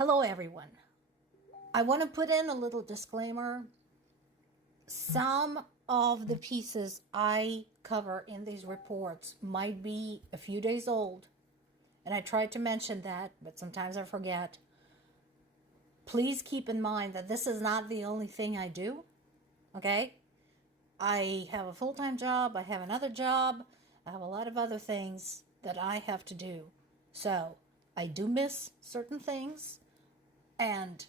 Hello, everyone. I want to put in a little disclaimer. Some of the pieces I cover in these reports might be a few days old, and I tried to mention that, but sometimes I forget. Please keep in mind that this is not the only thing I do, okay? I have a full-time job, I have another job, I have a lot of other things that I have to do. So, I do miss certain things. And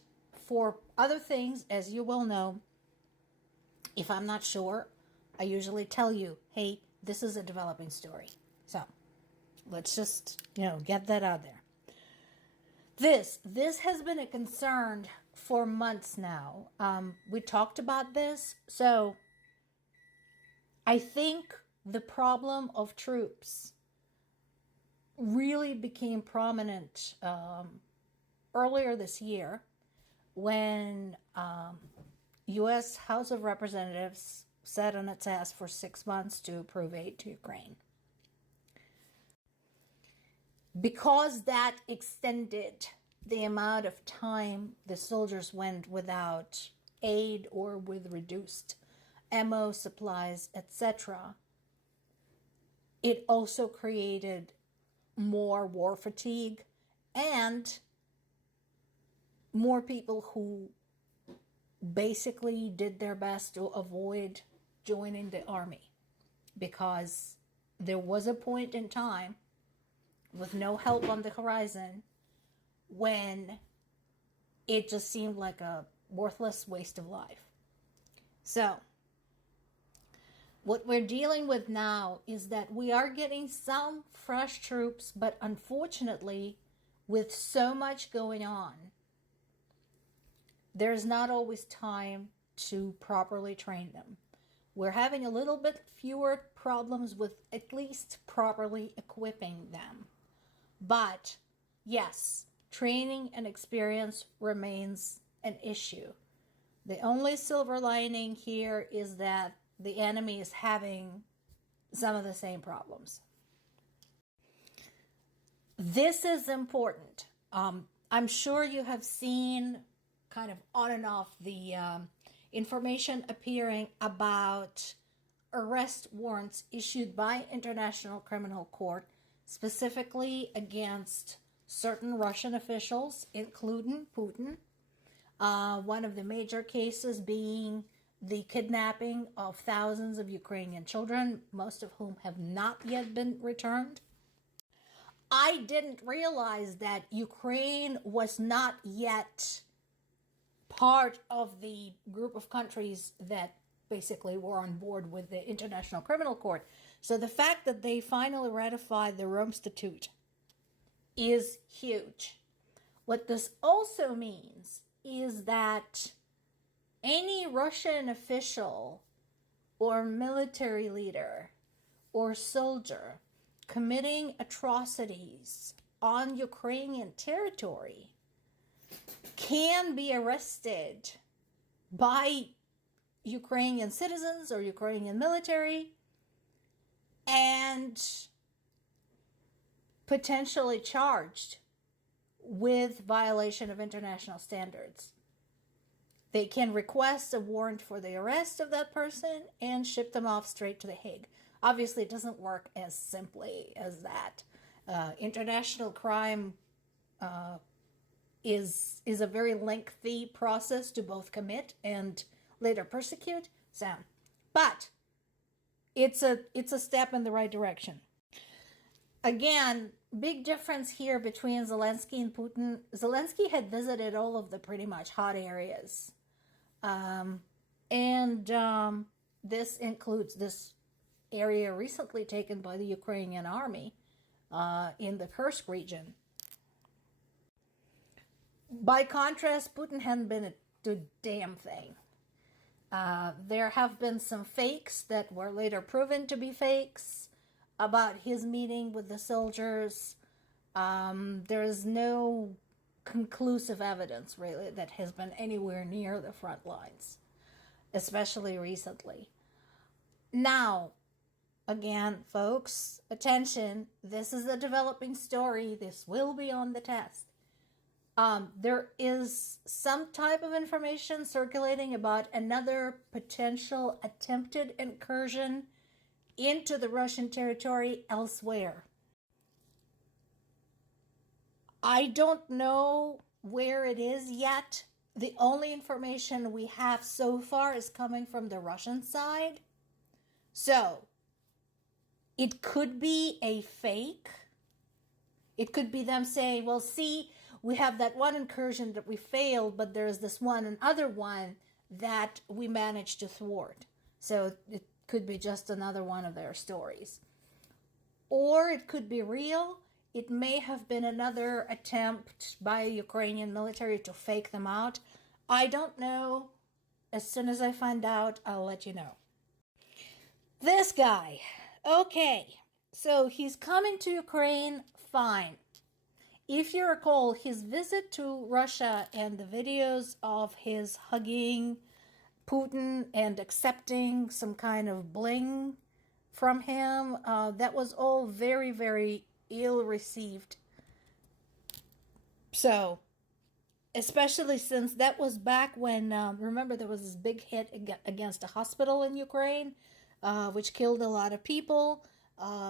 for other things, as you well know, if I'm not sure, I usually tell you, hey, this is a developing story. So let's just, get that out there. This has been a concern for months now. We talked about this. So I think the problem of troops really became prominent earlier this year when U.S. House of Representatives sat on its ass for 6 months to approve aid to Ukraine. Because that extended the amount of time the soldiers went without aid or with reduced ammo supplies, etc., it also created more war fatigue and more people who basically did their best to avoid joining the army, because there was a point in time with no help on the horizon when it just seemed like a worthless waste of life. So what we're dealing with now is that we are getting some fresh troops, but unfortunately, with so much going on, there's not always time to properly train them. We're having a little bit fewer problems with at least properly equipping them. But yes, training and experience remains an issue. The only silver lining here is that the enemy is having some of the same problems. This is important. I'm sure you have seen kind of on and off the information appearing about arrest warrants issued by International Criminal Court, specifically against certain Russian officials, including Putin. One of the major cases being the kidnapping of thousands of Ukrainian children, most of whom have not yet been returned. I didn't realize that Ukraine was not yet part of the group of countries that basically were on board with the International Criminal Court. So the fact that they finally ratified the Rome Statute is huge. What this also means is that any Russian official or military leader or soldier committing atrocities on Ukrainian territory can be arrested by Ukrainian citizens or Ukrainian military and potentially charged with violation of international standards. They can request a warrant for the arrest of that person and ship them off straight to The Hague. Obviously, it doesn't work as simply as that. International crime is a very lengthy process to both commit and later persecute. But it's a step in the right direction. Again, big difference here between Zelensky and Putin. Zelensky had visited all of the pretty much hot areas. This includes this area recently taken by the Ukrainian army in the Kursk region. By contrast, Putin hadn't been a damn thing. There have been some fakes that were later proven to be fakes about his meeting with the soldiers. There is no conclusive evidence, really, that has been anywhere near the front lines, especially recently. Now, again, folks, attention, this is a developing story. This will be on the test. There is some type of information circulating about another potential attempted incursion into the Russian territory elsewhere. I don't know where it is yet. The only information we have so far is coming from the Russian side. So, it could be a fake. It could be them saying, well, see, we have that one incursion that we failed, but there's this one and other one that we managed to thwart. So it could be just another one of their stories. Or it could be real. It may have been another attempt by the Ukrainian military to fake them out. I don't know. As soon as I find out, I'll let you know. This guy. Okay. So he's coming to Ukraine. Fine. If you recall, his visit to Russia and the videos of his hugging Putin and accepting some kind of bling from him, that was all very, very ill received. So, especially since that was back when, remember, there was this big hit against a hospital in Ukraine, which killed a lot of people,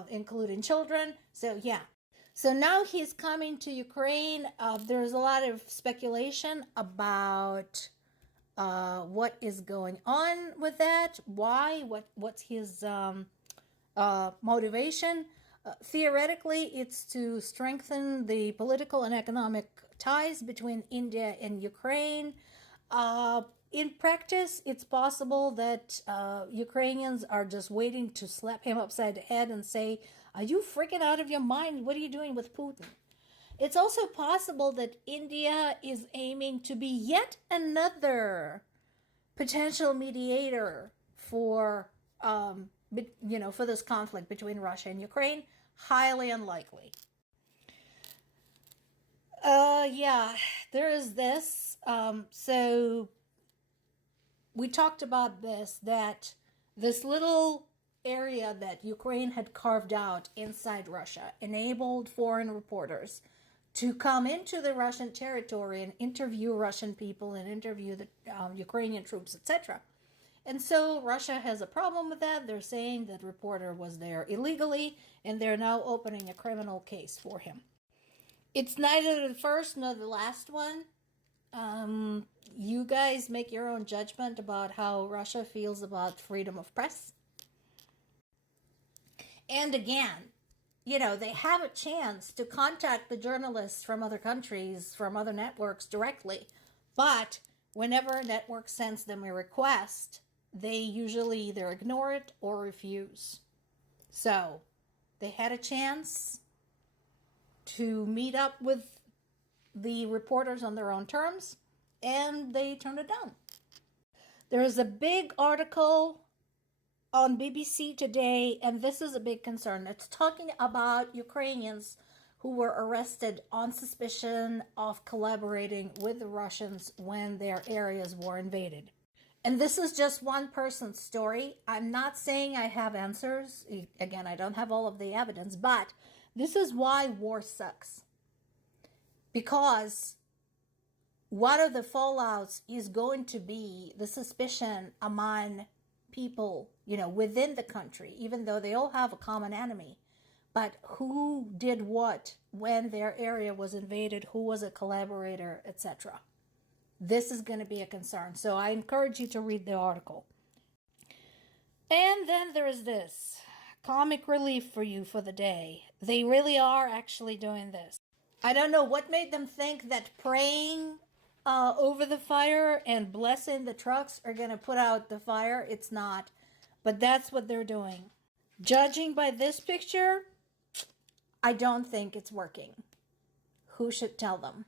including children. So, yeah. So now he's coming to Ukraine. There's a lot of speculation about what is going on with that. Why? What's his motivation? Theoretically, it's to strengthen the political and economic ties between India and Ukraine. In practice, it's possible that Ukrainians are just waiting to slap him upside the head and say, are you freaking out of your mind? What are you doing with Putin? It's also possible that India is aiming to be yet another potential mediator for, for this conflict between Russia and Ukraine. Highly unlikely. Yeah, there is this. So we talked about this, that this little area that Ukraine had carved out inside Russia enabled foreign reporters to come into the Russian territory and interview Russian people and interview the Ukrainian troops, etc. And so Russia has a problem with that. They're saying that reporter was there illegally, and they're now opening a criminal case for him. It's neither the first nor the last one. You guys make your own judgment about how Russia feels about freedom of press. And again, they have a chance to contact the journalists from other countries, from other networks directly. But whenever a network sends them a request, they usually either ignore it or refuse. So they had a chance to meet up with the reporters on their own terms, and they turned it down. There is a big article on BBC today, and this is a big concern. It's talking about Ukrainians who were arrested on suspicion of collaborating with the Russians when their areas were invaded. And this is just one person's story. I'm not saying I have answers. Again, I don't have all of the evidence, but this is why war sucks. Because one of the fallouts is going to be the suspicion among people, within the country, even though they all have a common enemy. But who did what when their area was invaded, who was a collaborator, etc. This is going to be a concern. So I encourage you to read the article. And then there is this comic relief for you for the day. They really are actually doing this. I don't know what made them think that praying over the fire and blessing the trucks are going to put out the fire. It's not. But that's what they're doing. Judging by this picture, I don't think it's working. Who should tell them?